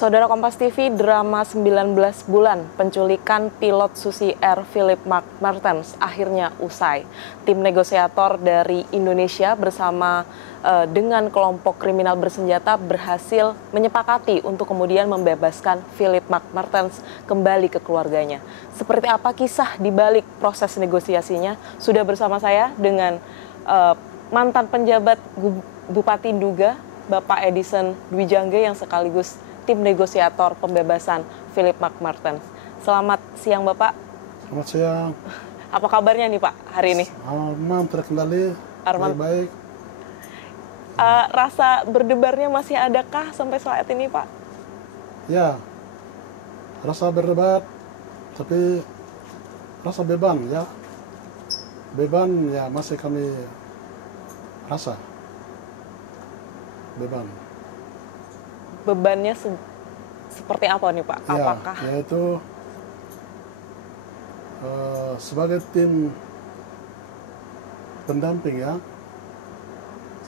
Saudara Kompas TV, drama 19 bulan penculikan pilot Susi Air Philip Martens akhirnya usai. Tim negosiator dari Indonesia bersama dengan kelompok kriminal bersenjata berhasil menyepakati untuk kemudian membebaskan Philip Martens kembali ke keluarganya. Seperti apa kisah di balik proses negosiasinya? Sudah bersama saya dengan mantan penjabat Bupati Nduga, Bapak Edison Dwijangge yang sekaligus tim negosiator pembebasan Philip Martens. Selamat siang Bapak. Selamat siang. Apa kabarnya nih Pak hari ini? Aman, terkendali, baik-baik. Rasa berdebarnya masih adakah sampai saat ini Pak? Ya, rasa berdebar, tapi rasa beban ya. Beban ya masih kami rasa. Beban. Bebannya seperti apa nih Pak? Ya, apakah? Yaitu sebagai tim pendamping ya,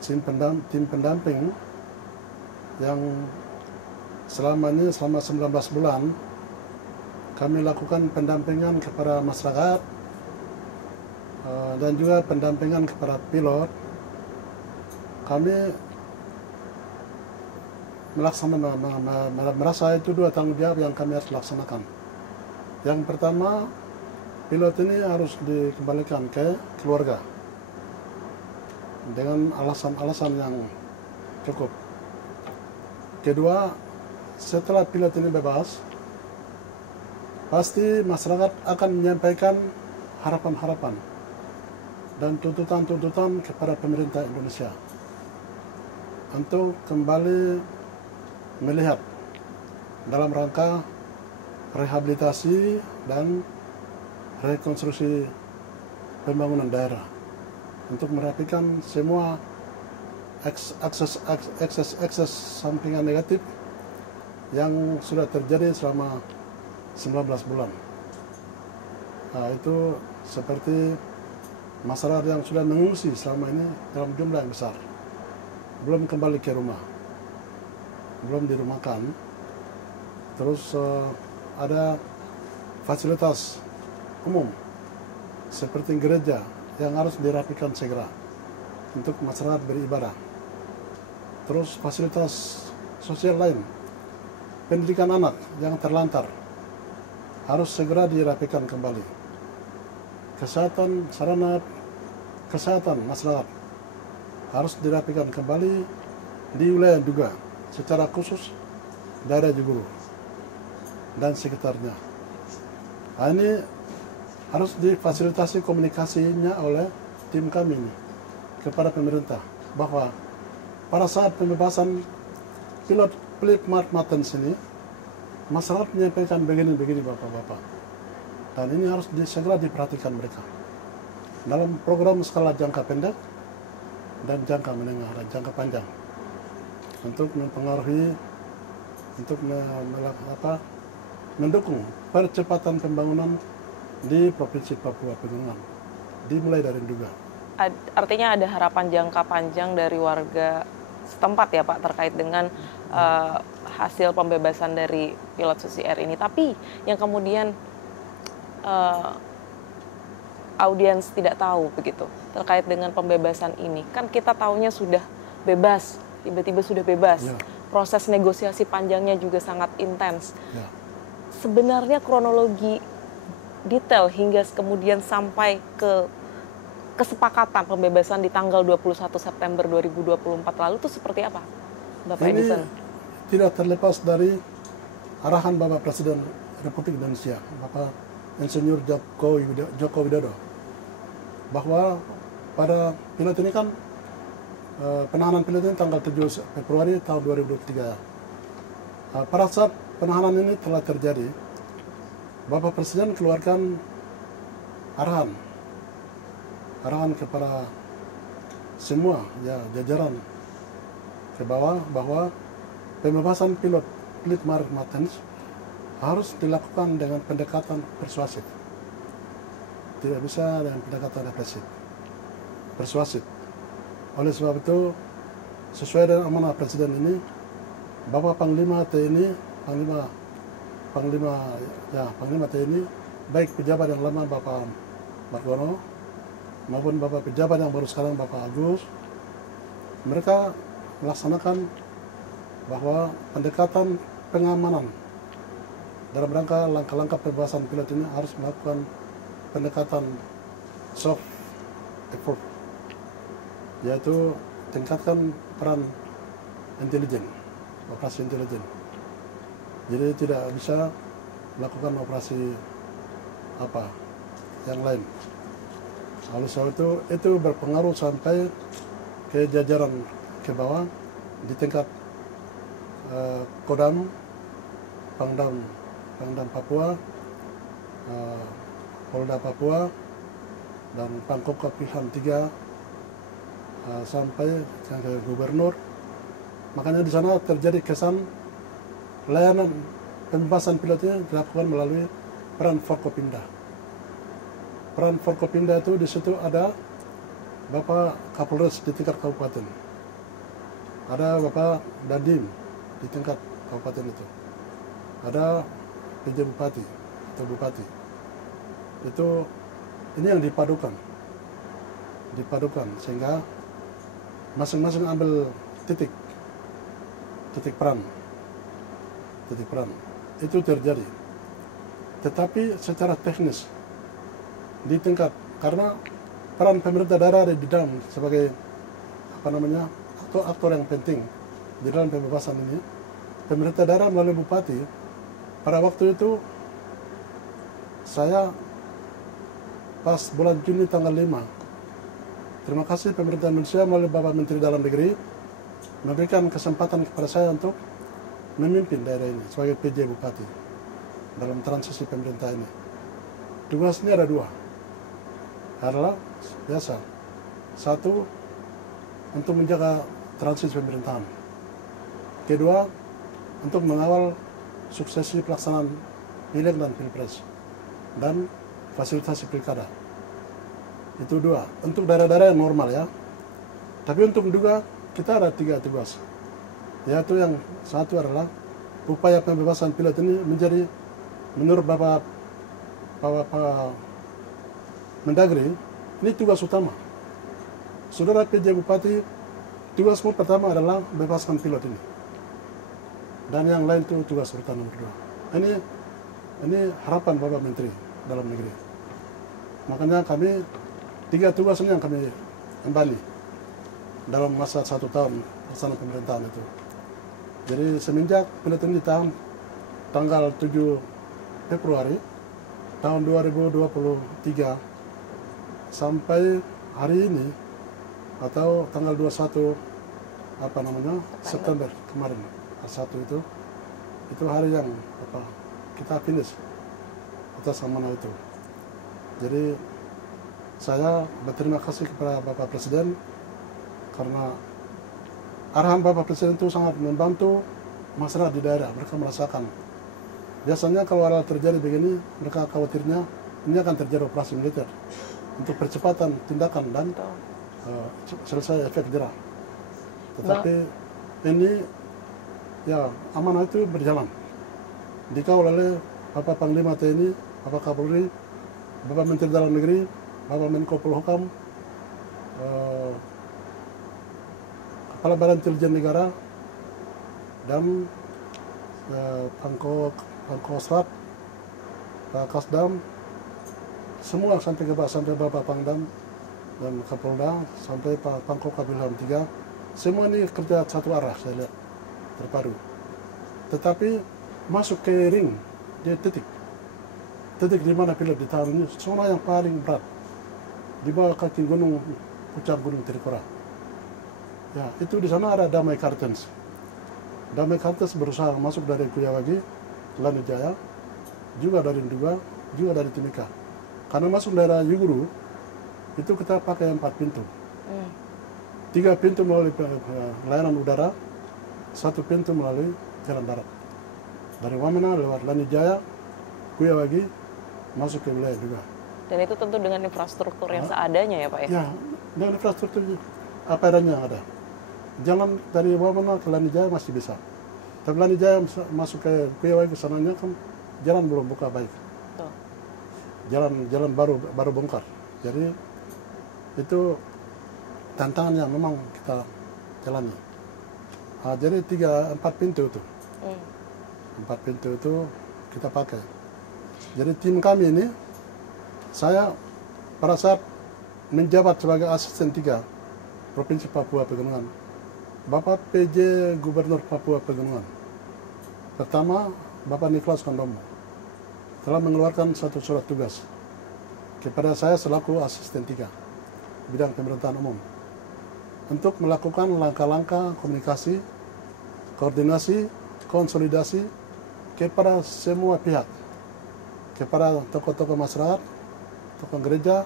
tim pendamping yang selama 19 bulan kami lakukan pendampingan kepada masyarakat dan juga pendampingan kepada pilot. Kami merasa itu dua tanggung jawab yang kami harus laksanakan. Yang pertama, pilot ini harus dikembalikan ke keluarga dengan alasan-alasan yang cukup. Kedua, setelah pilot ini bebas, pasti masyarakat akan menyampaikan harapan-harapan dan tuntutan-tuntutan kepada pemerintah Indonesia untuk kembali melihat dalam rangka rehabilitasi dan rekonstruksi pembangunan daerah untuk merapikan semua ekses sampingan negatif yang sudah terjadi selama 19 bulan. Nah, itu seperti masyarakat yang sudah mengungsi selama ini dalam jumlah yang besar, belum kembali ke rumah, belum dirumahkan. Terus ada fasilitas umum seperti gereja yang harus dirapikan segera untuk masyarakat beribadah. Terus fasilitas sosial lain, pendidikan anak yang terlantar harus segera dirapikan kembali. Kesehatan, sarana kesehatan masyarakat harus dirapikan kembali di wilayah Nduga, secara khusus daerah Juguru dan sekitarnya. Nah, ini harus difasilitasi komunikasinya oleh tim kami ini kepada pemerintah, bahwa pada saat pembebasan pilot Philip Martens ini, masyarakat menyampaikan begini-begini Bapak-Bapak, dan ini harus segera diperhatikan mereka dalam program skala jangka pendek dan jangka menengah dan jangka panjang, untuk mempengaruhi, untuk mendukung percepatan pembangunan di Provinsi Papua Pegunungan, dimulai dari Nduga. Artinya ada harapan jangka panjang dari warga setempat ya Pak terkait dengan hasil pembebasan dari pilot Susi Air ini. Tapi yang kemudian audiens tidak tahu begitu terkait dengan pembebasan ini, kan kita tahunya sudah bebas, tiba-tiba sudah bebas. Ya. Proses negosiasi panjangnya juga sangat intens. Ya. Sebenarnya kronologi detail hingga kemudian sampai ke kesepakatan pembebasan di tanggal 21 September 2024 lalu itu seperti apa, Bapak Edison? Tidak terlepas dari arahan Bapak Presiden Republik Indonesia, Bapak Insinyur Joko Widodo, bahwa pada pilot ini kan penahanan pilot ini tanggal 7 Februari tahun 2023. Pada saat penahanan ini telah terjadi, Bapak Presiden keluarkan arahan kepada semua ya jajaran ke bawah, bahwa pembebasan pilot Philip Martens harus dilakukan dengan pendekatan persuasif, tidak bisa dengan pendekatan represif, persuasif. Oleh sebab itu, sesuai dengan amanah Presiden ini, Bapak Panglima TNI Panglima Panglima Panglima TNI, baik pejabat yang lama Bapak Margono maupun Bapak pejabat yang baru sekarang Bapak Agus, mereka melaksanakan bahwa pendekatan pengamanan dalam rangka langkah-langkah pembebasan pilot ini harus melakukan pendekatan soft effort, yaitu tingkatkan peran intelijen, operasi intelijen. Jadi tidak bisa melakukan operasi apa yang lain. Oleh sebab itu berpengaruh sampai ke jajaran ke bawah di tingkat Kodam, Pangdam Papua, Polda Papua, dan Pangkop Wilhan 3 sampai ke gubernur. Makanya di sana terjadi kesan layanan pembebasan pilotnya dilakukan melalui peran Forkopimda. Peran Forkopimda itu di situ ada Bapak Kapolres di tingkat kabupaten, ada Bapak Dandim di tingkat kabupaten itu, ada PJ Bupati atau Bupati. Itu ini yang dipadukan sehingga masing-masing ambil titik peran itu terjadi. Tetapi secara teknis di tingkat, karena peran pemerintah daerah ada di dalam sebagai aktor yang penting di dalam pembebasan ini. Pemerintah daerah melalui bupati, pada waktu itu saya pas bulan Juni tanggal 5, terima kasih pemerintah Indonesia melalui Bapak Menteri Dalam Negeri memberikan kesempatan kepada saya untuk memimpin daerah ini sebagai PJ Bupati dalam transisi pemerintah ini. Tugasnya ada dua, adalah biasa. Satu, untuk menjaga transisi pemerintahan. Kedua, untuk mengawal suksesi pelaksanaan pileg dan pilpres dan fasilitasi pilkada. Itu dua, untuk daerah-daerah yang normal ya. Tapi untuk juga kita ada 3 tugas, yaitu yang satu adalah upaya pembebasan pilot ini menjadi, menurut Bapak Mendagri, ini tugas utama. Saudara PJ Bupati, tugasmu pertama adalah bebaskan pilot ini, dan yang lain itu tugas urutan nomor 2. Ini harapan Bapak Menteri Dalam Negeri. Makanya kami 3 tugas ini yang kami embali dalam masa 1 tahun pelaksanaan pemerintahan itu. Jadi semenjak pilot ini ditahan tanggal 7 Februari tahun 2023 sampai hari ini atau tanggal 21 September kemarin, hari 1 itu hari yang kita finish atas amanah itu. Jadi saya berterima kasih kepada Bapak Presiden karena arahan Bapak Presiden itu sangat membantu masyarakat di daerah. Mereka merasakan. Biasanya kalau hal terjadi begini, mereka khawatirnya ini akan terjadi operasi militer untuk percepatan tindakan dan selesai efek jerah. Tetapi ini ya amanah itu berjalan. Dikawal oleh Bapak Panglima TNI, Bapak Kapolri, Bapak Menteri Dalam Negeri, Bapak Menko Polhukam, Kepala Badan Intelijen Negara, dan Pangkostrat, Pak Kasdam, semua sampai ke sampai Bapak Pangdam dan Kapolda, sampai Pak Pangkop Wilhan 3, semua ini kerja satu arah saya lihat, terpadu. Tetapi masuk ke ring, di titik di mana pilot ditaruh ini, zona yang paling berat, di bawah kaki gunung, puncak gunung Trikora. Ya, itu di sana ada Damai Kartens. Damai Kartens berusaha masuk dari Kuyawagi, Lanijaya, juga dari Nduga, juga dari Timika. Karena masuk daerah Yuguru, itu kita pakai 4 pintu. 3 pintu melalui layanan udara, 1 pintu melalui jalan darat. Dari Wamena lewat Lanijaya, Kuyawagi, masuk ke wilayah juga. Dan itu tentu dengan infrastruktur yang seadanya ya Pak ya? Ya, dengan infrastruktur apa adanya ada. Jalan dari Wamena ke Lanijaya masih bisa. Taglani Jaya masuk ke Kuyawai ke sananya kan jalan belum buka baik. Betul. Jalan baru bongkar. Jadi itu tantangan yang memang kita jalani. Jadi 4 pintu itu. 4 pintu itu kita pakai. Jadi tim kami ini, saya pada saat menjabat sebagai asisten 3 Provinsi Papua Pegunungan, Bapak PJ Gubernur Papua Pegunungan, pertama Bapak Niklas Kondomo, telah mengeluarkan satu surat tugas kepada saya selaku asisten 3 bidang pemerintahan umum untuk melakukan langkah-langkah komunikasi, koordinasi, konsolidasi kepada semua pihak, kepada tokoh-tokoh masyarakat, tokoh gereja,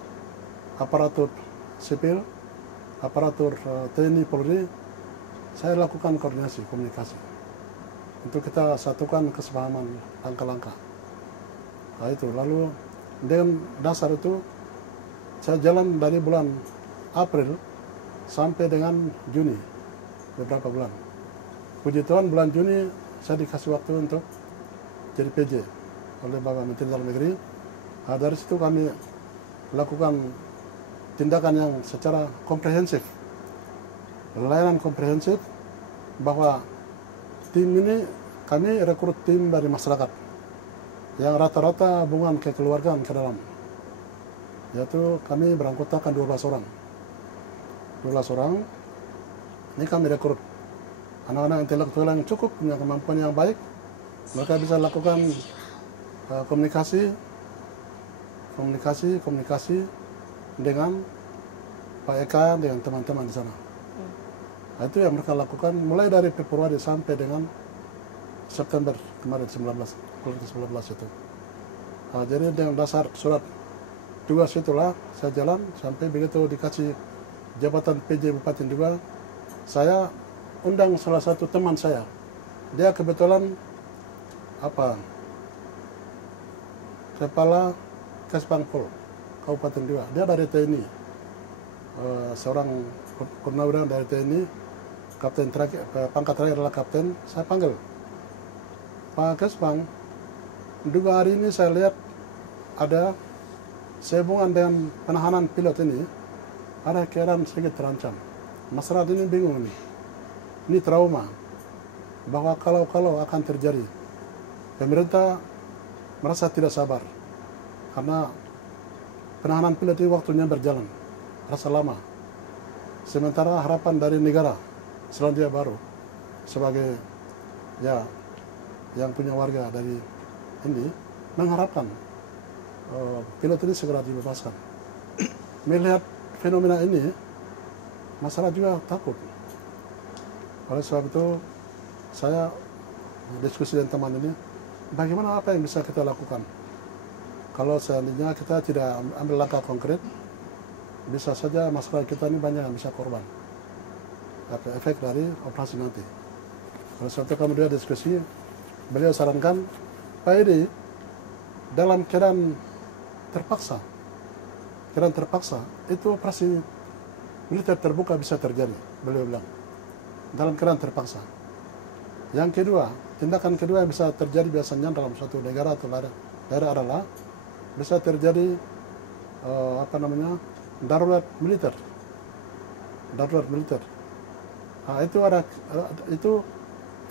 aparatur sipil, aparatur TNI Polri. Saya lakukan koordinasi komunikasi untuk kita satukan kesepahaman langkah-langkah. Nah itu, lalu dengan dasar itu saya jalan dari bulan April sampai dengan Juni, beberapa bulan. Puji Tuhan bulan Juni saya dikasih waktu untuk jadi PJ oleh Bapak Menteri Dalam Negeri. Nah, dari situ kami lakukan tindakan yang secara komprehensif, layanan komprehensif, bahwa tim ini kami rekrut tim dari masyarakat yang rata-rata hubungan kekeluargaan ke dalam, yaitu kami beranggotakan 12 orang. 12 orang ini kami rekrut anak-anak intelektual yang cukup, punya kemampuan yang baik. Mereka bisa lakukan komunikasi dengan Pak Eka, dengan teman-teman di sana. Nah, itu yang mereka lakukan mulai dari Februari sampai dengan September kemarin 19 itu. Nah, jadi dengan dasar surat tugas itulah saya jalan sampai begitu dikasih jabatan PJ Bupati juga. Saya undang salah satu teman saya. Dia kebetulan kepala Kesbangpol Kabupaten Dua. Dia dari TNI. Seorang purnawirawan dari TNI, kapten terakhir, pangkat terakhir adalah kapten. Saya panggil Pak Kesbang, juga hari ini saya lihat ada sehubungan dengan penahanan pilot ini, ada keadaan sedikit terancam. Masyarakat ini bingung ini trauma, bahwa kalau akan terjadi, pemerintah merasa tidak sabar karena penahanan pilot ini waktunya berjalan, rasa lama. Sementara harapan dari negara Selandia Baru sebagai yang punya warga dari ini mengharapkan pilot ini segera dibebaskan. Melihat fenomena ini, masyarakat juga takut. Oleh sebab itu, saya diskusi dengan teman ini, bagaimana apa yang bisa kita lakukan? Kalau seandainya kita tidak ambil langkah konkret, bisa saja masyarakat kita ini banyak yang bisa korban. Efek dari operasi nanti. Oleh sebab itu kemudian diskusi, beliau sarankan, Pak Edi, dalam keadaan terpaksa, itu operasi militer terbuka bisa terjadi, beliau bilang. Dalam keadaan terpaksa. Yang kedua, tindakan kedua yang bisa terjadi biasanya dalam suatu negara atau daerah adalah bisa terjadi darurat militer. Nah, itu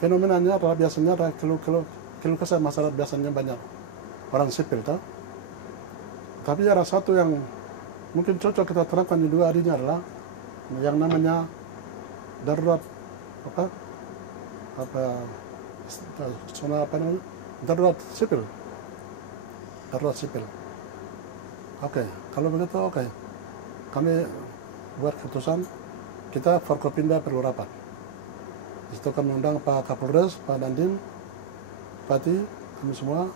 fenomenanya adalah biasanya ada keluh kesah masyarakat, biasanya banyak orang sipil, tapi ada satu yang mungkin cocok kita terapkan di dua hari ini adalah yang namanya darurat darurat sipil. Oke, kalau begitu oke. Kami buat keputusan, kita Forkopimda perlu rapat. Di situ kami undang Pak Kapolres, Pak Dandim, Bupati, kami semua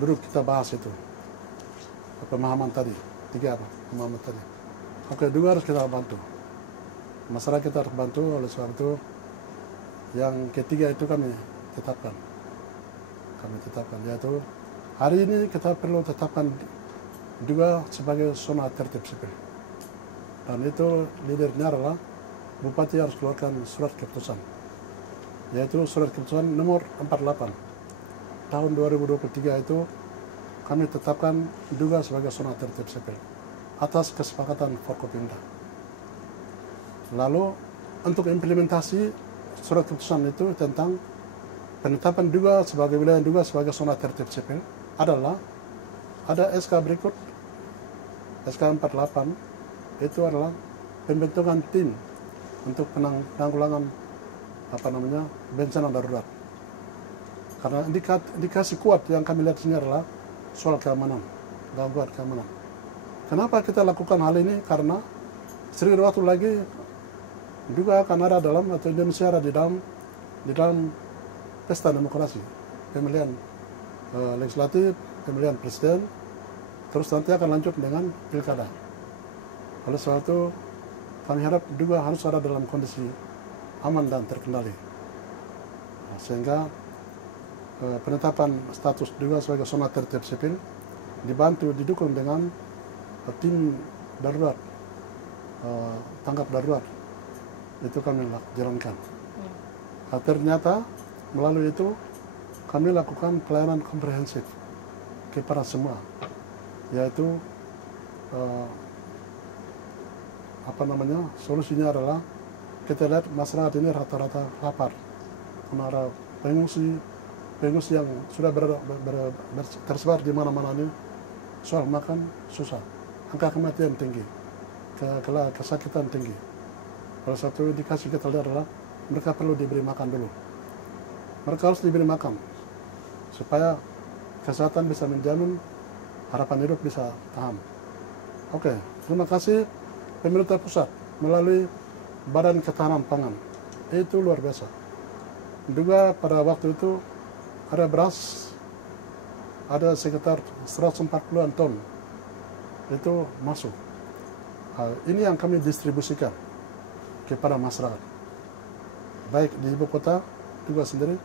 duduk kita bahas itu. Pemahaman tadi, 3 pemahaman tadi. Oke, 2 harus kita bantu. Masyarakat kita harus bantu, oleh sebab itu yang ketiga itu kami tetapkan, yaitu hari ini kita perlu tetapkan juga sebagai zona tertib sipil. Dan itu leadernya adalah Bupati harus keluarkan surat keputusan yaitu surat keputusan nomor 48 tahun 2023 itu kami tetapkan Duga sebagai zona tertib sipil atas kesepakatan Forkopimda. Lalu untuk implementasi surat keputusan itu tentang penetapan Duga sebagai wilayah Duga sebagai zona tertib sipil adalah ada SK berikut. SK 48 itu adalah pembentukan tim untuk penanggulangan bencana darurat. Karena indikasi kuat yang kami lihat sini adalah soal keamanan, gangguan keamanan. Kenapa kita lakukan hal ini? Karena sering waktu lagi juga akan ada atau Indonesia ada di dalam pesta demokrasi, pemilihan legislatif, pemilihan presiden, terus nanti akan lanjut dengan pilkada. Oleh sebab itu kami harap juga harus ada dalam kondisi aman dan terkendali. Sehingga penetapan status juga sebagai zona tertib sipil didukung dengan tim darurat, tanggap darurat, itu kami jalankan. Ternyata melalui itu kami lakukan pelayanan komprehensif kepada semua, yaitu solusinya adalah kita lihat masyarakat ini rata-rata lapar, karena ada pengungsi yang sudah tersebar di mana-mana ini, soal makan susah, angka kematian tinggi, kesakitan tinggi. Salah satu indikasi kita lihat adalah mereka perlu diberi makan dulu. Mereka harus diberi makan supaya kesehatan bisa menjamin, harapan hidup bisa tahan. Oke, terima kasih pemerintah pusat melalui Badan Ketahanan Pangan. Itu luar biasa. Juga pada waktu itu ada beras, ada sekitar 140-an ton itu masuk. Ini yang kami distribusikan kepada masyarakat, baik di ibu kota juga sendiri,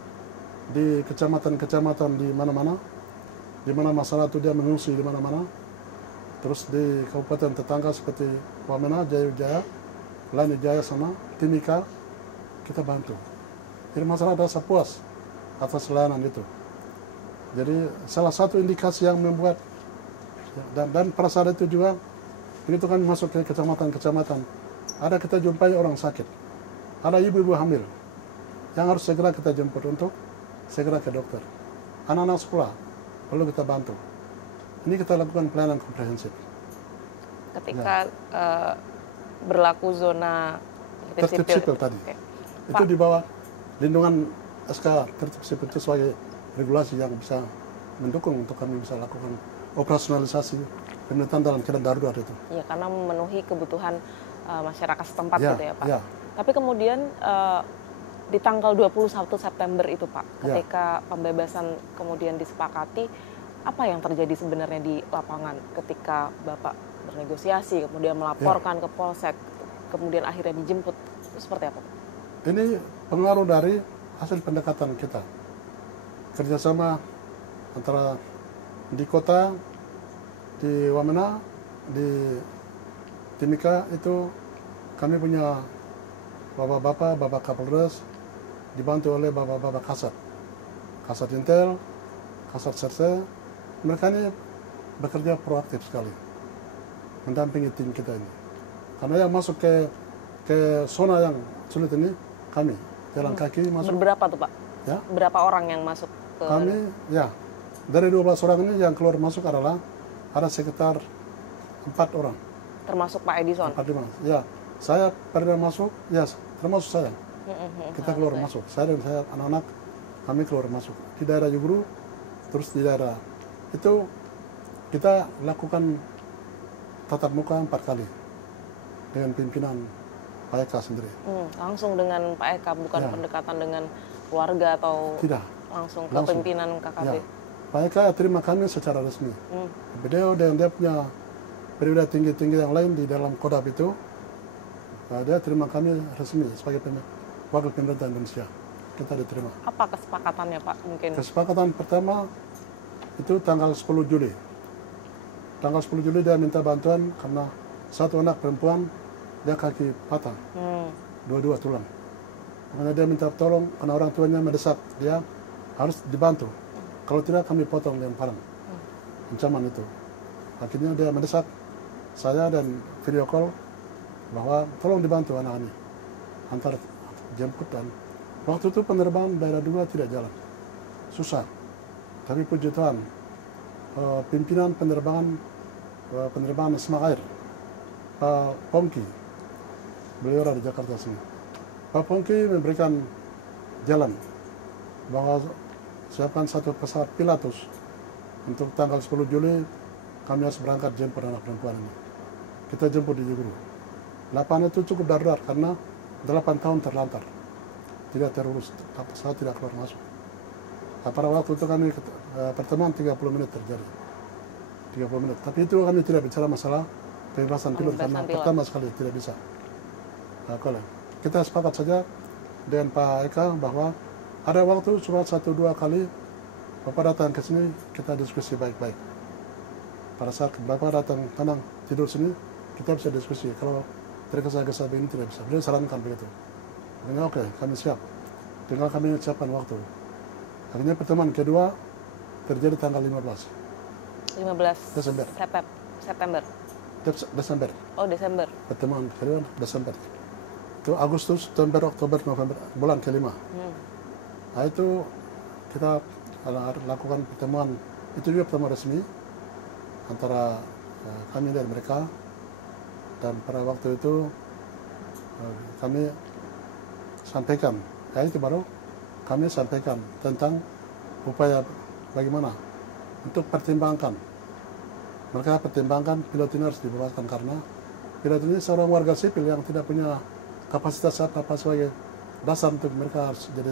di kecamatan-kecamatan di mana-mana, di mana masyarakat itu dia mengungsi di mana-mana, terus di kabupaten tetangga seperti Wamena, Jaya, Lani Jaya sama Timika, kita bantu. Jadi masyarakat rasa puas atas layanan itu. Jadi salah satu indikasi yang membuat dan pada saat itu juga begitu kami masuk ke kecamatan-kecamatan, ada kita jumpai orang sakit, ada ibu-ibu hamil yang harus segera kita jemput untuk segera ke dokter. Anak-anak sekolah perlu kita bantu. Ini kita lakukan pelayanan komprehensif. Ketika berlaku zona tertib sipil tadi, itu di bawah lindungan SK tertib sipil itu sebagai regulasi yang bisa mendukung untuk kami bisa lakukan operasionalisasi pemerintahan dalam keadaan darurat itu. Ya, karena memenuhi kebutuhan masyarakat setempat ya, gitu ya Pak. Ya. Tapi kemudian di tanggal 21 September itu Pak, ketika pembebasan kemudian disepakati, apa yang terjadi sebenarnya di lapangan ketika Bapak bernegosiasi, kemudian melaporkan ke Polsek, kemudian akhirnya dijemput, itu seperti apa Pak? Ini pengaruh dari hasil pendekatan kita. Kerjasama antara di kota, di Wamena, di Timika itu kami punya bapak-bapak, bapak Kapolres, dibantu oleh bapak-bapak Kasat Intel, Kasat Serse. Mereka ini bekerja proaktif sekali, mendampingi tim kita ini. Karena yang masuk ke zona yang sulit ini kami jalan kaki masuk. Berapa tuh Pak? Ya? Berapa orang yang masuk ke? Kami dari 12 orang ini yang keluar masuk adalah ada sekitar 4 orang. Termasuk Pak Edison? 4-5. Ya, saya pernah masuk, ya termasuk saya. Kita keluar masuk, saya dan saya anak-anak kami keluar masuk di daerah Yuguru, terus di daerah itu kita lakukan tatap muka 4 kali dengan pimpinan Pak Eka sendiri. Langsung dengan Pak Eka, bukan pendekatan dengan keluarga atau tidak langsung ke pimpinan KKB? Ya. Pak Eka terima kami secara resmi. Beliau dan dia punya perwira tinggi-tinggi yang lain di dalam Kodam itu, dia terima kami resmi sebagai wakil pemerintah Indonesia. Kita diterima. Apa kesepakatannya Pak? Mungkin kesepakatan pertama itu tanggal 10 Juli. Tanggal 10 Juli dia minta bantuan karena satu anak perempuan dia kaki patah, dua-dua tulang. Makanya dia minta tolong karena orang tuanya mendesak, dia harus dibantu. Kalau tidak kami potong lemparan. Ancaman itu. Akhirnya dia mendesak saya dan video call bahwa tolong dibantu anak ini. Antar jemput dan waktu itu penerbangan daerah 2 tidak jalan. Susah. Tapi puji Tuhan, pimpinan penerbangan Semak Air, Pak Pongki, beliau ada di Jakarta sini. Pak Pongki memberikan jalan bahwa siapkan satu pesawat Pilatus untuk tanggal 10 Juli kami harus berangkat jemput anak perempuan ini. Kita jemput di Joguru. Lapangan itu cukup darurat karena 8 tahun terlantar. Tidak terurus, pesawat tidak keluar masuk. Pada waktu itu kami pertemuan 30 menit terjadi. 30 menit. Tapi itu kami tidak bicara masalah pembebasan pilot karena pertama sekali tidak bisa. Kita sepakat saja dengan Pak Eka bahwa ada waktu cuma 1-2 kali Bapak datang ke sini, kita diskusi baik-baik. Pada saat Bapak datang tenang tidur sini, kita bisa diskusi. Kalau tergesa-gesa begini tidak bisa. Beliau sarankan begitu. Akhirnya oke, kami siap. Tinggal kami siapkan waktu. Akhirnya pertemuan kedua terjadi tanggal 15 Desember. Desember. Oh, Desember. Pertemuan kedua Desember. Itu Agustus, September, Oktober, November, bulan kelima. Nah itu kita lakukan pertemuan, itu juga pertemuan resmi antara kami dan mereka. Dan pada waktu itu kami sampaikan, itu baru kami sampaikan tentang upaya bagaimana untuk pertimbangkan. Mereka pertimbangkan pilot ini harus dibebaskan karena pilot ini seorang warga sipil yang tidak punya kapasitas apa sebagai dasar untuk mereka harus jadi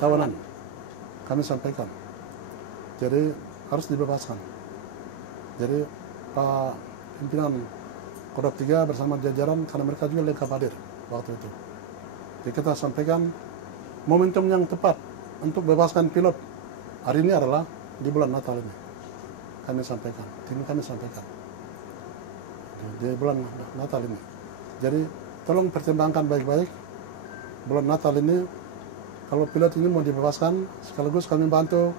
tawanan. Kami sampaikan. Jadi harus dibebaskan. Jadi Pak pimpinan Kodam 3 bersama jajaran karena mereka juga lengkap hadir waktu itu. Jadi kita sampaikan momentum yang tepat untuk bebaskan pilot hari ini adalah di bulan Natal ini. Kami sampaikan, tim kami sampaikan di bulan Natal ini. Jadi tolong pertimbangkan baik-baik bulan Natal ini. Kalau pilot ini mau dibebaskan, sekaligus kami bantu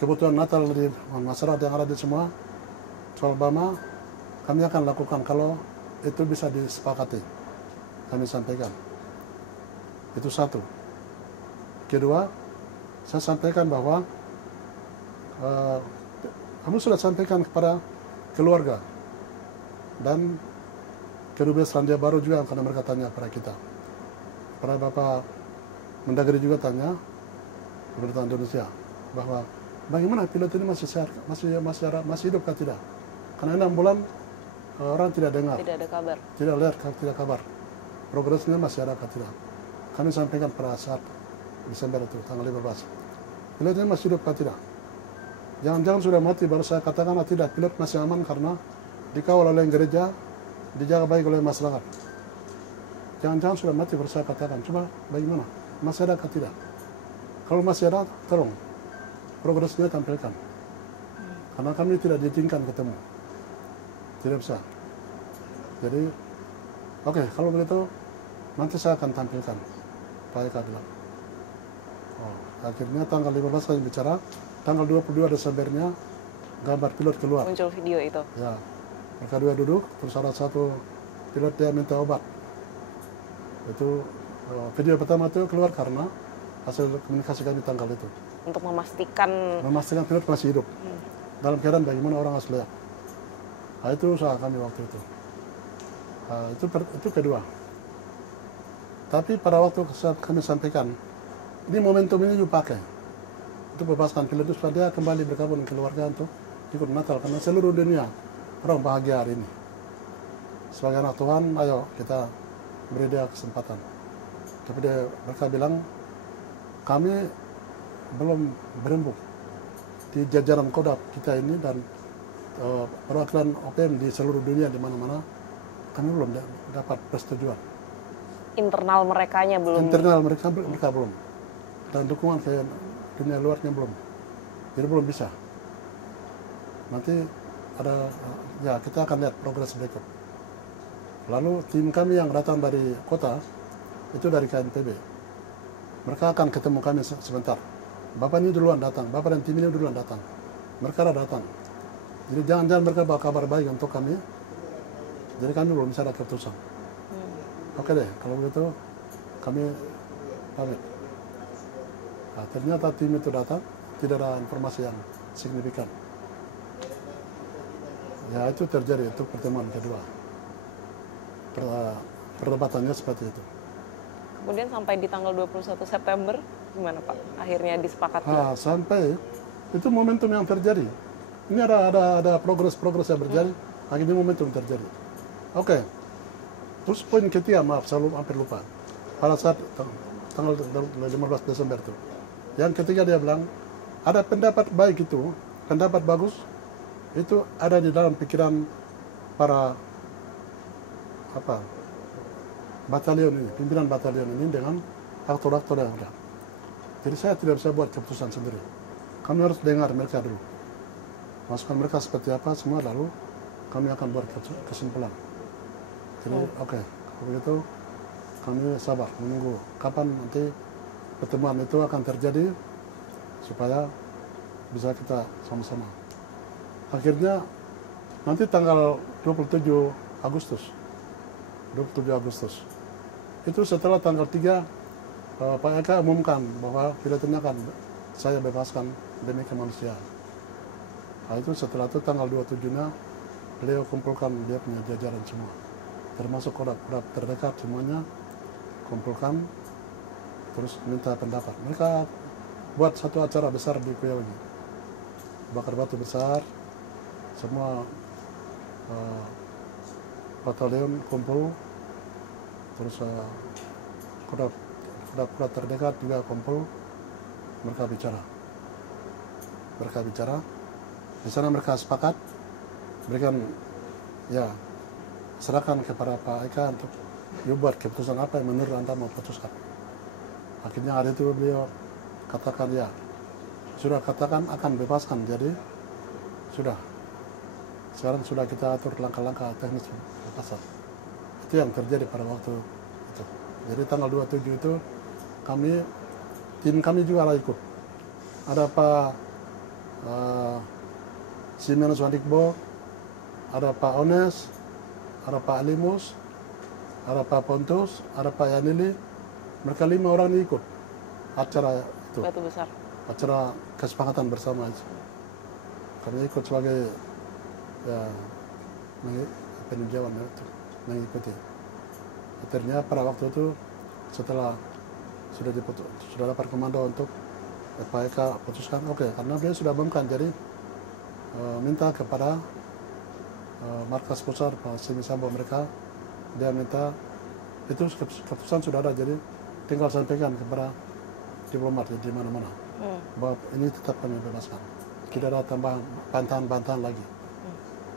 kebutuhan Natal di masyarakat yang ada di semua. Soal Bama, kami akan lakukan kalau itu bisa disepakati. Kami sampaikan. Itu satu. Kedua, saya sampaikan bahwa kami sudah sampaikan kepada keluarga dan kedubes Selandia Baru juga karena mereka tanya kepada kita. Para Bapak Mendagri juga tanya pemerintah Indonesia bahwa bagaimana pilot ini masih sehat, masih hidup atau tidak? Karena 6 bulan orang tidak dengar, tidak ada kabar, tidak lihat, tidak kabar. Progresnya masih ada atau tidak? Kami sampaikan pada saat Desember itu tanggal 15. Pilot ini masih hidup atau tidak? Jangan-jangan sudah mati baru saya katakan tidak, pilot masih aman karena dikawal oleh gereja, dijaga baik oleh masyarakat. Jangan-jangan sudah mati baru saya katakan, coba bagaimana? Masih ada atau tidak? Kalau masih ada, tolong progresnya tampilkan. Karena kami tidak diizinkan ketemu. Tidak bisa. Jadi, oke, kalau begitu nanti saya akan tampilkan. Pak Eka bilang. Akhirnya tanggal 15 kami bicara, tanggal 22 Desembernya gambar pilot keluar. Muncul video itu. Ya, mereka dua duduk, terus ada satu pilot dia minta obat. Itu video pertama itu keluar karena hasil komunikasi kami tanggal itu. Untuk memastikan pilot masih hidup. Dalam keadaan bagaimana orang harus lihat. Nah, itu usaha kami waktu itu. Itu kedua. Tapi pada waktu kami sampaikan, ini momentum ini juga pakai untuk bebaskan pilot itu supaya dia kembali bergabung dengan keluarga untuk ikut Natal karena seluruh dunia orang bahagia hari ini. Sebagai anak Tuhan, ayo kita beri dia kesempatan. Tapi mereka bilang kami belum berembuk di jajaran Kodam kita ini dan perwakilan OPM di seluruh dunia di mana-mana, kami belum dapat persetujuan. Internal merekanya belum. Internal mereka belum. Dan dukungan ke dunia luarnya belum. Jadi belum bisa. Nanti ada, ya kita akan lihat progres berikut. Lalu tim kami yang datang dari kota, itu dari KNPB. mereka akan ketemu kami sebentar. Bapak ini duluan datang, Bapak dan tim ini duluan datang. Mereka datang. Jadi jangan mereka bawa kabar baik untuk kami. Jadi kami belum bisa ada keputusan. Oke deh, kalau begitu kami pamit. Nah, ternyata tim itu datang, tidak ada informasi yang signifikan. Ya itu terjadi, itu pertemuan kedua. Perdebatannya seperti itu. Kemudian sampai di tanggal 21 September, gimana Pak? Akhirnya disepakati? Sampai itu momentum yang terjadi. Ini ada progres yang berjadi, akhirnya momentum terjadi. Oke. Terus poin ketiga, maaf, saya hampir lupa. Pada saat tanggal 15 Desember itu. Yang ketiga dia bilang, ada pendapat baik itu, pendapat bagus, itu ada di dalam pikiran para batalion ini, pimpinan batalion ini dengan aktor-aktor yang ada. Jadi saya tidak bisa buat keputusan sendiri. Kami harus dengar mereka dulu. Masukan mereka seperti apa semua, lalu kami akan buat kesimpulan. Jadi oke, kalau begitu kami sabar menunggu kapan nanti pertemuan itu akan terjadi supaya bisa kita sama-sama. Akhirnya nanti tanggal 27 Agustus. Itu setelah tanggal 3 Pak Eka umumkan bahwa pilotnya akan saya bebaskan demi kemanusiaan. Nah, itu setelah itu tanggal 27-nya beliau kumpulkan dia punya jajaran semua. Termasuk kodam terdekat semuanya kumpulkan, terus minta pendapat. Mereka buat satu acara besar di Kuyawi, bakar batu besar, semua batalion kumpul, terus kodam terdekat juga kumpul, mereka bicara. Di sana mereka sepakat berikan serahkan kepada Pak Eka untuk buat keputusan apa yang menurut Anda mau putuskan. Akhirnya hari itu beliau katakan sudah katakan akan bebaskan, jadi sudah. Sekarang sudah kita atur langkah-langkah teknis bebasan. Itu yang terjadi pada waktu itu. Jadi tanggal 27 itu tim kami juga ikut. Ada Pak Simeon Swadikbo, ada Pak Ones, ada Pak Alimus, ada Pak Pontus, ada Pak Yanili. Mereka 5 orang ini ikut acara itu. Batu besar. Acara kesepakatan bersama itu. Kami ikut sebagai peninjauan itu, mengikuti. Akhirnya pada waktu itu setelah sudah dapat komando untuk Pak Eka putuskan, karena dia sudah bongkar, jadi minta kepada markas pusat Pak Simi Sambo mereka, dia minta itu keputusan sudah ada, jadi tinggal sampaikan kepada diplomat di mana-mana bahwa ini tetap kami bebaskan, tidak ada tambahan bantahan lagi.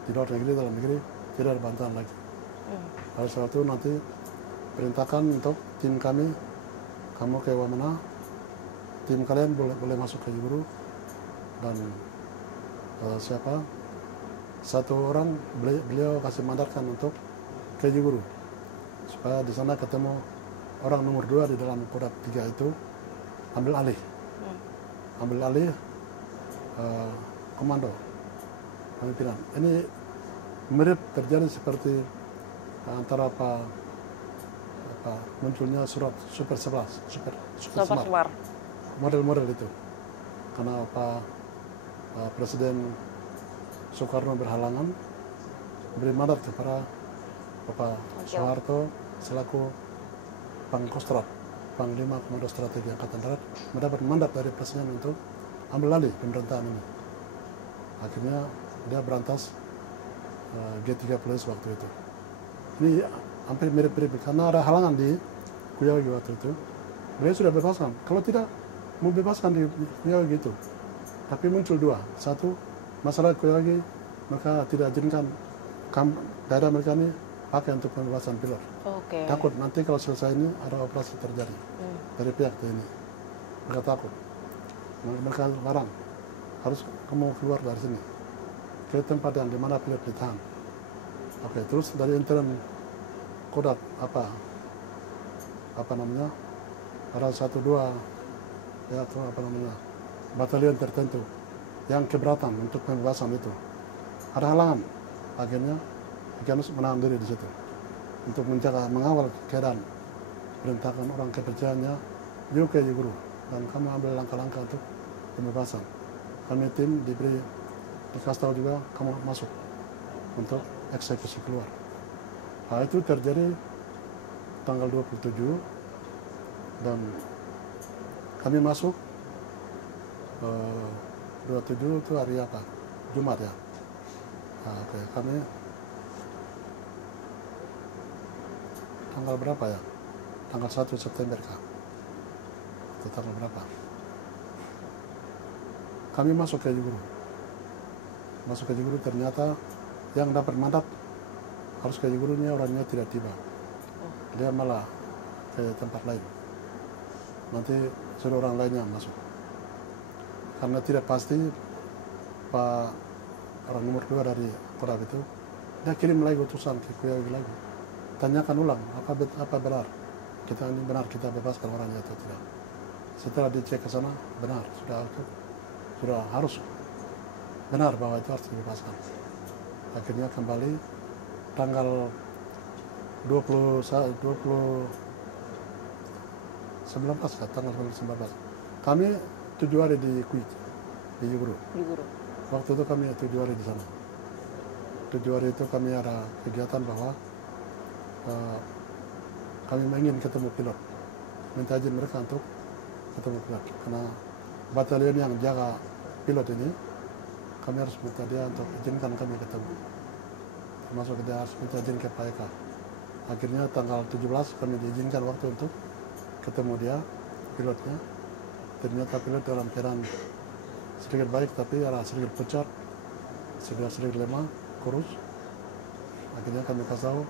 Di luar negeri, dalam negeri tidak ada bantahan lagi. Oleh sebab itu nanti perintahkan untuk tim kami, kamu ke Wamena, tim kalian boleh masuk ke Guru, dan satu orang beliau kasih mandatkan untuk ke Guru, supaya di sana ketemu orang nomor 2 di dalam kodam 3 itu, ambil alih komando pemimpinan. Ini mirip terjadi seperti antara munculnya surat Super 11, Super Smart. Model-model itu. Karena Presiden Soekarno berhalangan beri mandat kepada Bapak Soeharto selaku Pangkostrat, Panglima Komando Strategi Angkatan Darat, mendapat mandat dari Presiden untuk ambil alih pemerintahan ini. Akhirnya dia berantas G30 waktu itu. Ini hampir mirip-mirip karena ada halangan di Kuyawi waktu itu. Beliau sudah bebaskan. Kalau tidak mau bebaskan di Kuyawi gitu. Tapi muncul 2. Satu, masalah Kuyawi mereka tidak izinkan daerah mereka ini pakai untuk pembebasan pilot. Takut nanti kalau selesai ini ada operasi terjadi dari pihak TNI. Mereka takut. Mereka larang, harus kamu keluar dari sini ke tempat yang dimana pilot ditahan. Terus dari intern Kodak ada satu dua ya apa namanya batalion tertentu yang keberatan untuk pembebasan itu. Ada halangan, akhirnya Afganus menahan diri di situ untuk menjaga mengawal keadaan, perintahkan orang kepercayaannya yuk ke Guru dan kamu ambil langkah-langkah untuk pembebasan. Kami tim dikasih tahu juga kamu masuk untuk eksekusi keluar. Nah, itu terjadi tanggal 27 dan kami masuk 27 itu hari apa? Jumat ya. Nah, oke. Kami tanggal berapa ya? Tanggal 1 September kah? Itu tanggal berapa? Kami masuk ke Guru. Masuk ke Guru ternyata yang dapat mandat harus ke Gurunya orangnya tidak tiba. Dia malah ke tempat lain. Nanti suruh orang lainnya masuk. Karena tidak pasti Pak orang nomor 2 dari Korak itu, dia kirim lagi utusan ke Kuyawi lagi. Tanyakan ulang, apa benar? Kita ini benar kita bebaskan orangnya atau tidak. Setelah dicek ke sana, benar, sudah harus benar bahwa itu harus dibebaskan. Akhirnya kembali tanggal 19 tanggal 19. Kami 7 hari di Kuit, di Guru. Waktu itu kami 7 hari di sana. 7 hari itu kami ada kegiatan bahwa kami ingin ketemu pilot. Minta izin mereka untuk ketemu pilot. Karena batalion yang jaga pilot ini, kami harus minta dia untuk izinkan kami ketemu. Termasuk dia harus minta izin ke Pak Eka. Akhirnya tanggal 17 kami diizinkan waktu untuk ketemu dia, pilotnya. Ternyata pilot dalam keadaan sedikit baik, tapi ada sedikit pucat, sedikit lemah, kurus. Akhirnya kami kasih tahu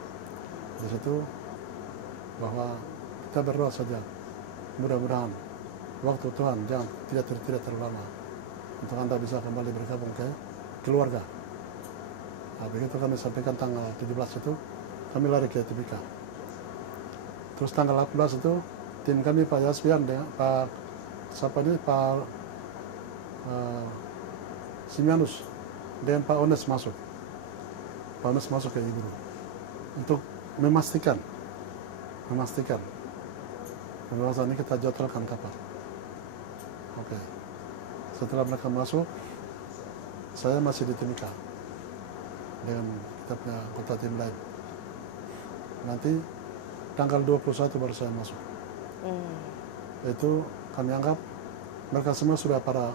di situ bahwa kita berdoa saja. Mudah-mudahan waktu Tuhan tidak terlalu lama untuk Anda bisa kembali bergabung ke keluarga. Nah, begitu kami sampaikan tanggal 17 itu, kami lari ke Timika. Terus tanggal 18 itu, tim kami Pak Yasvian dengan Pak Simianus dengan Pak Ones masuk. Pak Ones masuk ke Guru untuk memastikan pembahasan ini kita jadwalkan kapan. Oke. Setelah mereka masuk, saya masih di Timika dengan kita punya kota tim lain. Nanti tanggal 21 baru saya masuk. Itu kami anggap mereka semua sudah para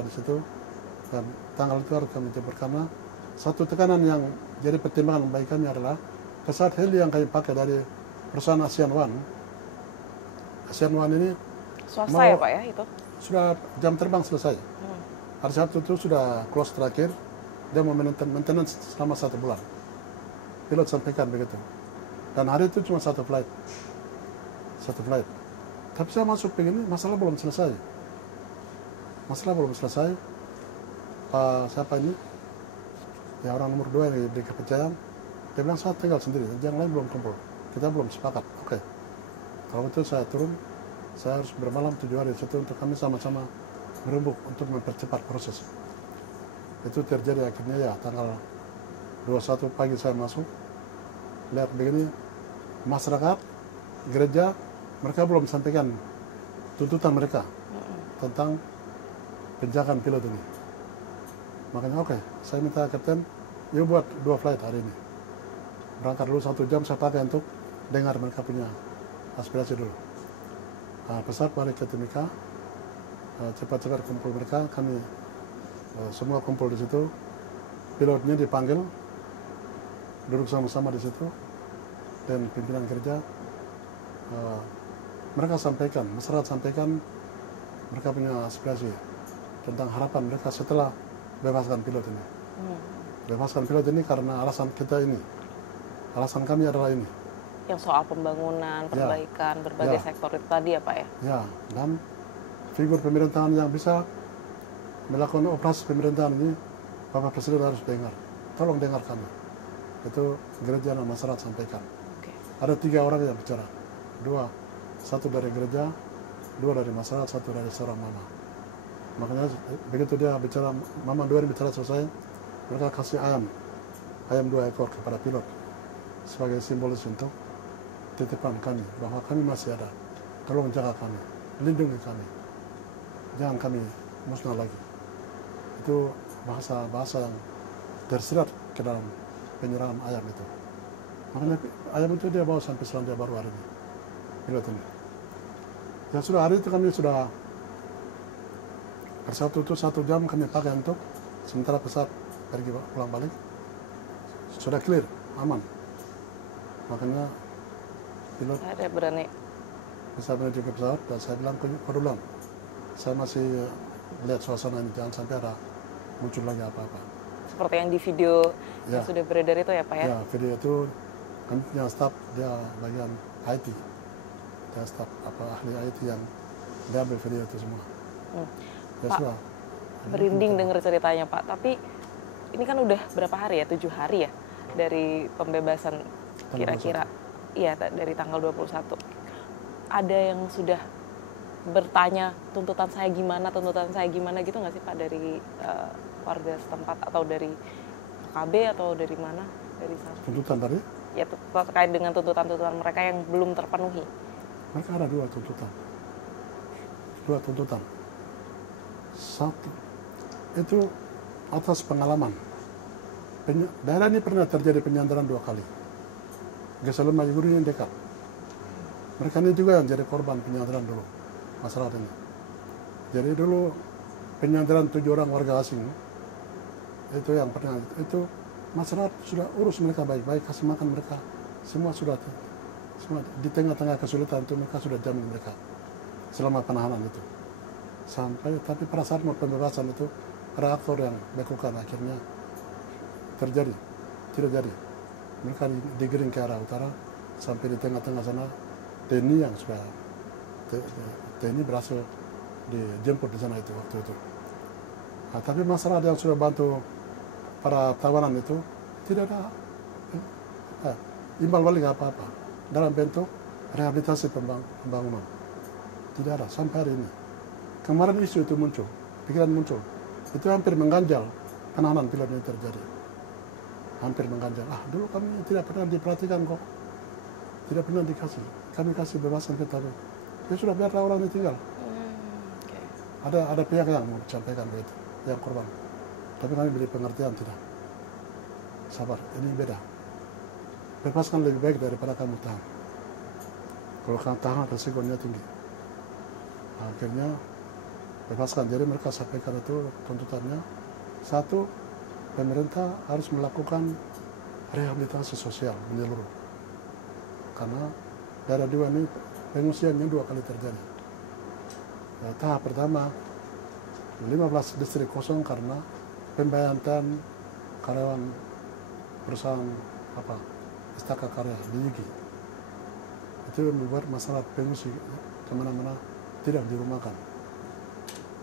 di situ, dan tanggal itu harus kami jemput karena satu tekanan yang jadi pertimbangan bagi kami adalah pesawat heli yang kami pakai dari perusahaan ASEAN One. ASEAN One ini swasta ya Pak ya itu? Sudah jam terbang selesai. Hari Sabtu itu sudah close terakhir, dia mau maintenance selama 1 bulan. Pilot sampaikan begitu. Dan hari itu cuma satu flight. Tapi saya masuk begini, masalah belum selesai. Pak siapa ini? Ya orang nomor 2 yang diberi kepercayaan. Dia bilang saya tinggal sendiri, yang lain belum kumpul. Kita belum sepakat. Oke. Kalau itu saya turun, saya harus bermalam 7 hari situ untuk kami sama-sama berembuk untuk mempercepat proses. Itu terjadi akhirnya ya tanggal 21 pagi saya masuk. Lihat begini, masyarakat, gereja, mereka belum sampaikan tuntutan mereka tentang penjagaan pilot ini. Makanya oke, saya minta kapten, yuk buat 2 flight hari ini. Berangkat dulu 1 jam saya pakai untuk dengar mereka punya aspirasi dulu. Nah, pesawat balik ke Timika, cepat-cepat kumpul mereka, kami semua kumpul di situ. Pilotnya dipanggil, duduk sama-sama di situ, dan pimpinan gereja. Mereka sampaikan, masyarakat sampaikan mereka punya aspirasi tentang harapan mereka setelah bebaskan pilot ini. Bebaskan pilot ini karena alasan kita ini, alasan kami adalah ini. Yang soal pembangunan, perbaikan, berbagai sektor itu tadi ya Pak ya? Ya, dan figur pemerintahan yang bisa melakukan operasi pemerintahan ini, Bapak Presiden harus dengar. Tolong dengar kami. Itu gereja dan masyarakat sampaikan. Ada 3 orang yang bicara. 2, 1 dari gereja, dua dari masyarakat, satu dari seorang mama. Makanya begitu dia bicara, mama dua ini bicara selesai, mereka kasih ayam 2 ekor kepada pilot sebagai simbolis untuk titipan kami bahwa kami masih ada. Tolong jaga kami, lindungi kami, jangan kami musnah lagi. Itu bahasa yang tersirat ke dalam penyerahan ayam itu. Makanya ayam itu dia bawa sampai Selandia Baru hari ini, pilot ini. Ya sudah, hari itu kami sudah bersatu itu 1 jam kami pakai untuk sementara pesawat pergi pulang balik sudah clear, aman. Makanya pilot Ada berani. bisa menuju ke pesawat dan saya bilang kau duluan. Saya masih lihat suasana ini, jangan sampai ada muncul lagi apa-apa. Seperti yang di video Ya. yang sudah beredar itu ya Pak ya? Ya, video itu kami punya staf, dia bagian IT. Dia staf ahli IT yang dia ambil video itu semua. Ya Pak, sudah. merinding dengar ceritanya Pak, tapi ini kan udah berapa hari ya, 7 hari ya dari pembebasan kira-kira. Iya, dari tanggal 21. Ada yang sudah bertanya tuntutan saya gimana gitu nggak sih Pak dari warga setempat atau dari KB atau dari mana? Dari sana? Tuntutan tadi? Ya terkait dengan tuntutan-tuntutan mereka yang belum terpenuhi. Mereka ada 2 tuntutan. 2 tuntutan. Satu, itu atas pengalaman. Daerah ini pernah terjadi penyandaran 2 kali. Gesalem Mayuguri yang dekat. Mereka ini juga yang jadi korban penyandaran dulu, masalah ini. Jadi dulu penyandaran 7 orang warga asing, itu yang pernah, itu masyarakat sudah urus mereka baik-baik, kasih makan mereka, semua di tengah-tengah kesulitan itu mereka sudah jamin mereka selama penahanan itu. Sampai, tapi pada saat mau pembebasan itu, ada aktor yang bekukan, akhirnya tidak jadi. Mereka digiring ke arah utara, sampai di tengah-tengah sana, TNI yang sudah, TNI berhasil dijemput di sana itu waktu itu. Nah, tapi masyarakat yang sudah bantu para tawanan itu, tidak ada imbal balik apa-apa dalam bentuk rehabilitasi pembangunan. Tidak ada sampai hari ini. Kemarin isu itu muncul, pikiran muncul. Itu hampir mengganjal penahanan pilot ini terjadi. Hampir mengganjal. Dulu kami tidak pernah diperhatikan kok. Tidak pernah dikasih. Kami kasih bebasan ke tapi. Ya sudah, biarlah orang ini tinggal. Ada pihak yang mau sampaikan begitu, yang korban. Tapi kami beri pengertian tidak. Sabar, ini beda. Bebaskan lebih baik daripada kamu tahan. Kalau kamu tahan, resikonya tinggi. Akhirnya bebaskan. Jadi mereka sampaikan itu tuntutannya. 1, pemerintah harus melakukan rehabilitasi sosial menyeluruh. Karena daerah 2 ini pengungsiannya 2 kali terjadi. Tahap pertama, 15 distrik kosong karena pembayantan karyawan perusahaan Istaka Karya di Yigi. Itu membuat masalah pengungsi kemana-mana tidak dirumahkan.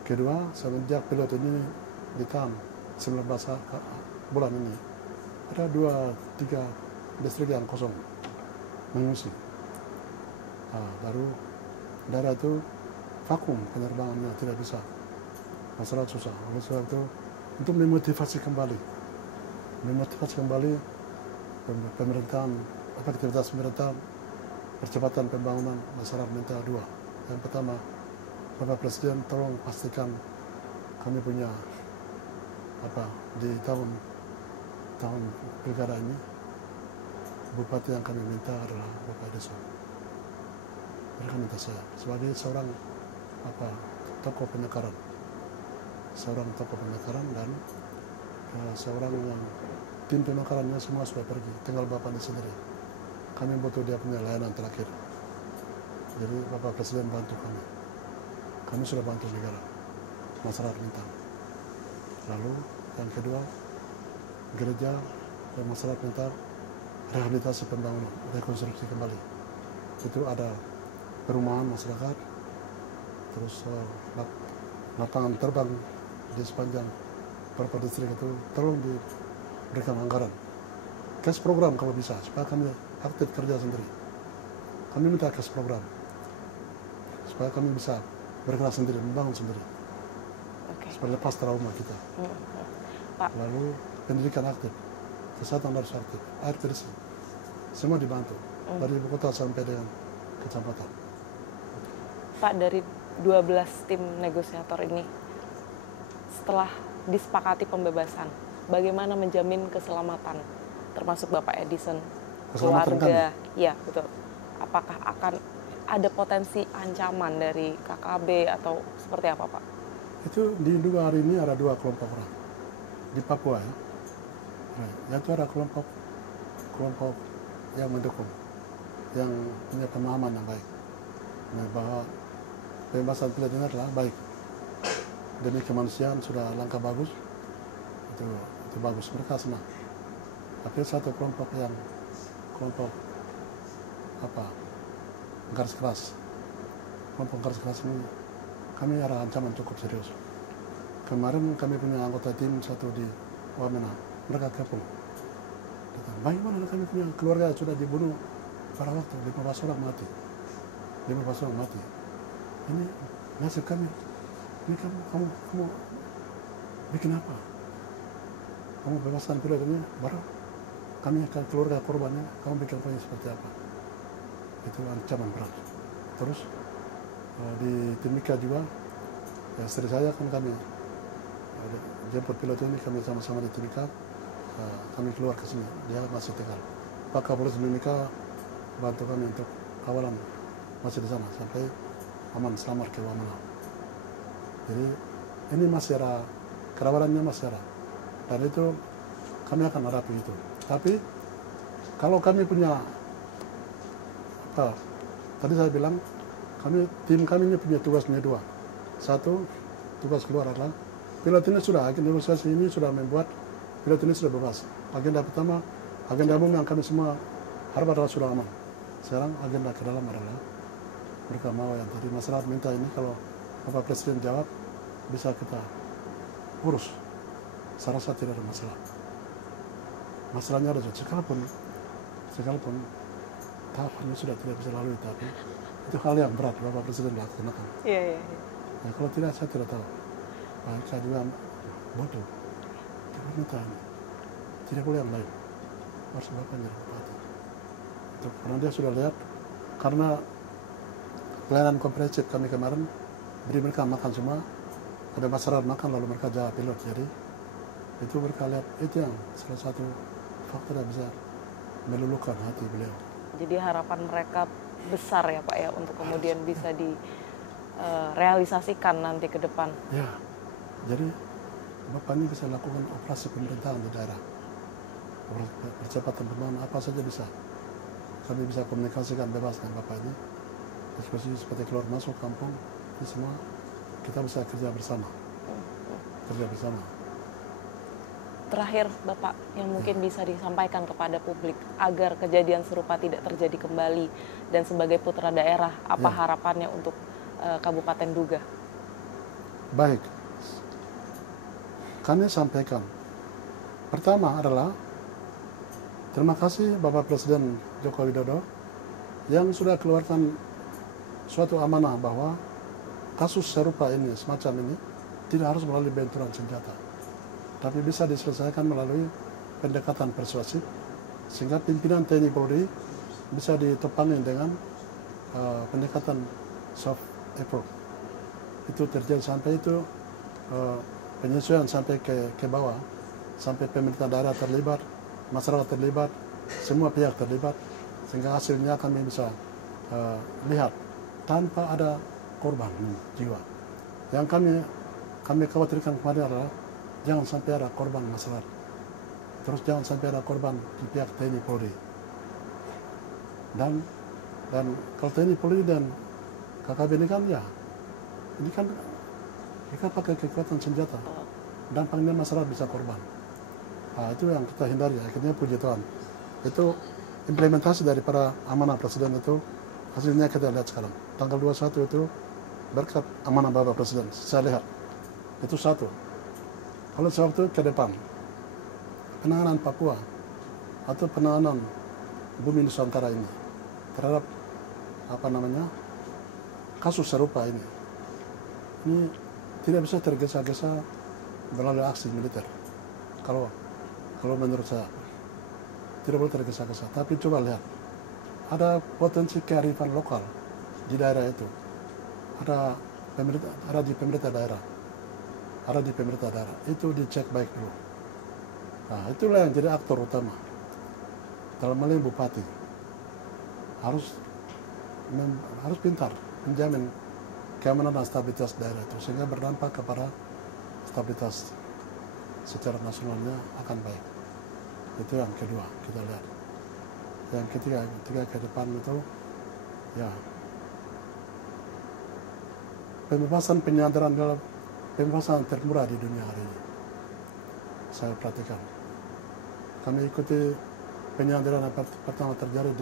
Kedua, semenjak pilot ini ditahan 19 bulan ini, ada 2-3 distrik yang kosong mengungsi. Baru daerah itu vakum, penerbangannya tidak bisa, masyarakat susah. Oleh sebab itu, untuk memotivasi kembali pemerintahan, aktivitas pemerintahan, percepatan pembangunan, masyarakat minta 2. Yang pertama, Bapak Presiden tolong pastikan kami punya di tahun pilkada ini, bupati yang kami minta adalah Bapak Deso. Mereka minta saya sebagai seorang tokoh penyekaran, dan seorang yang tim pemekarannya semua sudah pergi, tinggal Bapak ini sendiri. Kami butuh dia punya layanan terakhir. Jadi Bapak Presiden bantu kami. Kami sudah bantu negara, masyarakat minta. Lalu yang kedua, gereja dan masyarakat minta rehabilitasi pembangunan, rekonstruksi kembali. Itu ada perumahan masyarakat, terus lapangan terbang di sepanjang beberapa distrik itu tolong diberikan anggaran. Cash program kalau bisa, supaya kami aktif kerja sendiri. Kami minta cash program. supaya kami bisa bergerak sendiri, membangun sendiri, supaya lepas trauma kita. Pak. Lalu pendidikan aktif, kesehatan harus aktif, air bersih, semua dibantu dari ibu kota sampai dengan kecamatan. Pak, dari 12 tim negosiator ini, setelah disepakati pembebasan, bagaimana menjamin keselamatan, termasuk Bapak Edison, keluarga? Ya, betul. Apakah akan ada potensi ancaman dari KKB atau seperti apa, Pak? Itu diduga hari ini ada 2 kelompok orang di Papua ya. Yaitu ada kelompok yang mendukung, yang punya pemahaman yang baik, bahwa pembebasan pilot ini adalah baik demi kemanusiaan, sudah langkah bagus, itu bagus, mereka senang. Tapi satu kelompok yang garis keras, kelompok garis keras ini kami ada ancaman cukup serius. Kemarin kami punya anggota tim satu di Wamena, mereka kepung. Bagaimana kami punya keluarga sudah dibunuh pada waktu 15 orang mati. Ini nasib kami. Ini kamu bikin apa? Kamu bebaskan pilot ini, baru kami akan keluarga korbannya, kamu bikin apa seperti apa? Itu ancaman berat. Terus di Timika juga, istri saya kan kami jemput pilot ini, kami sama-sama di Timika, kami keluar ke sini, dia masih tinggal. Pak Kapolres Timika bantu kami untuk kawalan masih di sana sampai aman selamat ke Wamena. Jadi ini masih ada kerawanannya, masih ada, dan itu kami akan hadapi itu. Tapi kalau kami punya tadi saya bilang tim kami ini punya tugasnya 2. Satu, tugas keluar adalah pilot ini sudah, agen negosiasi ini sudah membuat pilot ini sudah bebas. Agenda pertama, agenda umum yang kami semua harap adalah sudah aman. Sekarang agenda ke dalam adalah mereka mau yang tadi masyarakat minta ini, kalau Bapak Presiden jawab bisa kita urus. Saya rasa tidak ada masalah. Masalahnya ada sekalipun tahapannya sudah tidak bisa lalui, tapi itu hal yang berat Bapak Presiden laksanakan. Iya. Nah, kalau tidak, saya tidak tahu. Mereka juga bodoh. Kita tidak boleh yang lain. Harus Bapak yang bupati. Karena dia sudah lihat, karena pelayanan komprehensif kami kemarin, beri mereka makan semua, ada masyarakat makan lalu mereka jawab pilot. Jadi itu mereka lihat, itu yang salah satu faktor yang bisa meluluhkan hati beliau. Jadi harapan mereka besar ya Pak ya, untuk kemudian bisa direalisasikan nanti ke depan. Ya, jadi Bapak ini bisa lakukan operasi pemerintahan di daerah. Percepatan pembangunan apa saja bisa. Kami bisa komunikasikan bebas dengan Bapak ini. Diskusi seperti keluar masuk kampung, ini semua kita bisa kerja bersama. Terakhir Bapak, yang mungkin bisa disampaikan kepada publik agar kejadian serupa tidak terjadi kembali, dan sebagai putra daerah, apa harapannya untuk Kabupaten Duga? Baik, kami sampaikan. Pertama adalah terima kasih Bapak Presiden Joko Widodo yang sudah keluarkan suatu amanah bahwa kasus serupa ini, semacam ini, tidak harus melalui benturan senjata, tapi bisa diselesaikan melalui pendekatan persuasif, sehingga pimpinan TNI Polri bisa ditopangi dengan pendekatan soft approach. Itu terjadi sampai itu penyesuaian sampai ke bawah, sampai pemerintah daerah terlibat, masyarakat terlibat, semua pihak terlibat, sehingga hasilnya kami bisa lihat tanpa ada korban jiwa. Yang kami khawatirkan kemarin adalah jangan sampai ada korban masyarakat, terus jangan sampai ada korban di pihak TNI Polri. Dan kalau TNI Polri dan KKB ini kan mereka pakai kekuatan senjata, dampaknya masyarakat bisa korban. Nah, itu yang kita hindari. Akhirnya puji Tuhan, itu implementasi daripada amanah Presiden itu hasilnya kita lihat sekarang. Tanggal 21 itu berkat amanah Bapak Presiden, saya lihat itu satu. Oleh sebab itu ke depan penanganan Papua atau penanganan bumi Nusantara ini terhadap kasus serupa ini tidak bisa tergesa-gesa melalui aksi militer. Kalau menurut saya tidak boleh tergesa-gesa. Tapi coba lihat, ada potensi kearifan lokal di daerah itu. Ada di pemerintah daerah. Itu dicek baik dulu. Nah, itulah yang jadi aktor utama. Dalam hal ini bupati harus pintar menjamin keamanan dan stabilitas daerah itu, sehingga berdampak kepada stabilitas secara nasionalnya akan baik. Itu yang kedua kita lihat. Yang ketiga ke depan itu ya pembebasan penyandaran adalah pembebasan termurah di dunia hari ini. Saya perhatikan. Kami ikuti penyandaran yang pertama terjadi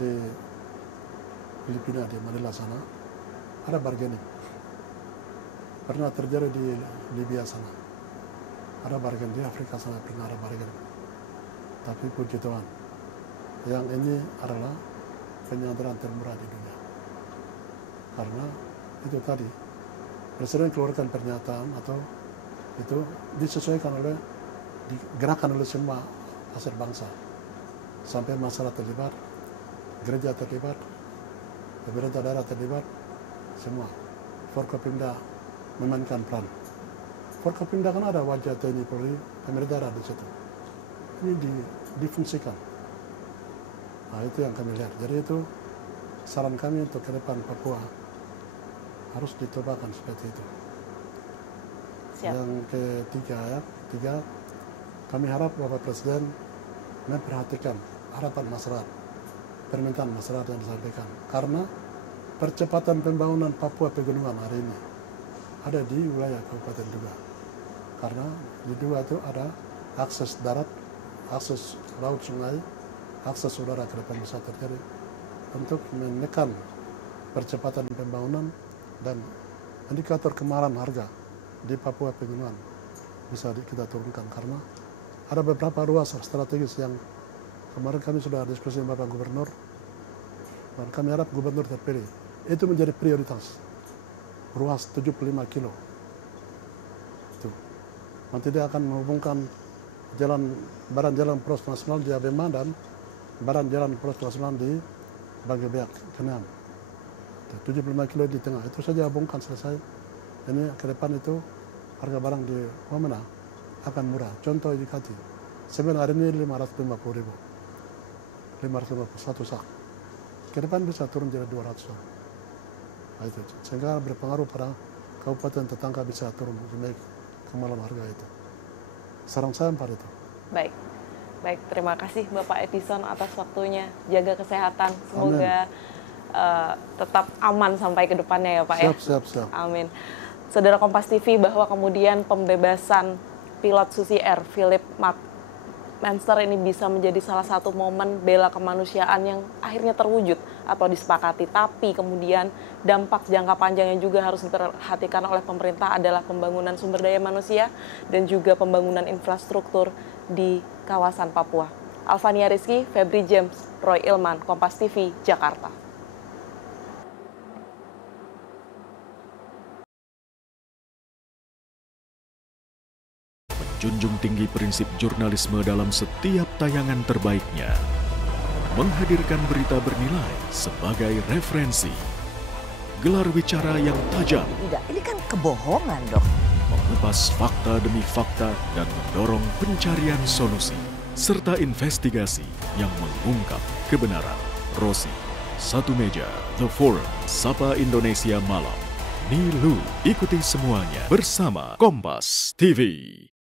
di Filipina, di Manila sana. Ada bargaining. Pernah terjadi di Libya sana. Ada bargaining di Afrika sana, pernah ada bargaining. Tapi puji Tuhan, yang ini adalah penyandaran termurah di dunia. Karena itu tadi, Presiden keluarkan pernyataan atau itu disesuaikan digerakkan oleh semua aset bangsa. Sampai masyarakat terlibat, gereja terlibat, pemerintah daerah terlibat, semua. Forkopimda memainkan peran. Forkopimda kan ada wajah TNI Polri, pemerintah daerah di situ. Ini difungsikan. Nah, itu yang kami lihat. Jadi itu saran kami untuk ke depan Papua harus ditobakan seperti itu. Siap. Yang ketiga, kami harap Bapak Presiden memperhatikan harapan masyarakat, permintaan masyarakat yang disampaikan. Karena percepatan pembangunan Papua Pegunungan hari ini ada di wilayah Kabupaten Duga. Karena di Duga itu ada akses darat, akses laut sungai, akses udara ke depan bisa terjadi untuk menekan percepatan pembangunan dan indikator kemarahan harga di Papua Pegunungan bisa kita turunkan karena ada beberapa ruas strategis yang kemarin kami sudah diskusi dengan Bapak Gubernur dan kami harap Gubernur terpilih itu menjadi prioritas ruas 75 kilo itu nanti dia akan menghubungkan badan jalan poros nasional di Abema dan badan jalan poros nasional di Bagebeak Kenyam 75 kilo di tengah itu saja hubungkan selesai. Ini ke depan itu harga barang di Wamena akan murah. Contoh indikasi sebenarnya ini 550.000, 551 sak. Ke depan bisa turun jadi 200 sak. Nah, itu sehingga berpengaruh pada kabupaten tetangga bisa turun naik kemahalan harga itu. Saran saya empat itu. Baik, terima kasih Bapak Edison atas waktunya. Jaga kesehatan, semoga tetap aman sampai ke depannya ya Pak ya. Siap. Amin. Saudara Kompas TV, bahwa kemudian pembebasan pilot Susi Air Philip McMaster ini bisa menjadi salah satu momen bela kemanusiaan yang akhirnya terwujud atau disepakati. Tapi kemudian dampak jangka panjangnya juga harus diperhatikan oleh pemerintah adalah pembangunan sumber daya manusia dan juga pembangunan infrastruktur di kawasan Papua. Alvania Rizky, Febri James, Roy Ilman, Kompas TV, Jakarta. Junjung tinggi prinsip jurnalisme dalam setiap tayangan terbaiknya. Menghadirkan berita bernilai sebagai referensi. Gelar bicara yang tajam. Tidak, ini kan kebohongan dok. Mengupas fakta demi fakta dan mendorong pencarian solusi. Serta investigasi yang mengungkap kebenaran. Rosi, Satu Meja, The Forum, Sapa Indonesia Malam. Nilu, ikuti semuanya bersama Kompas TV.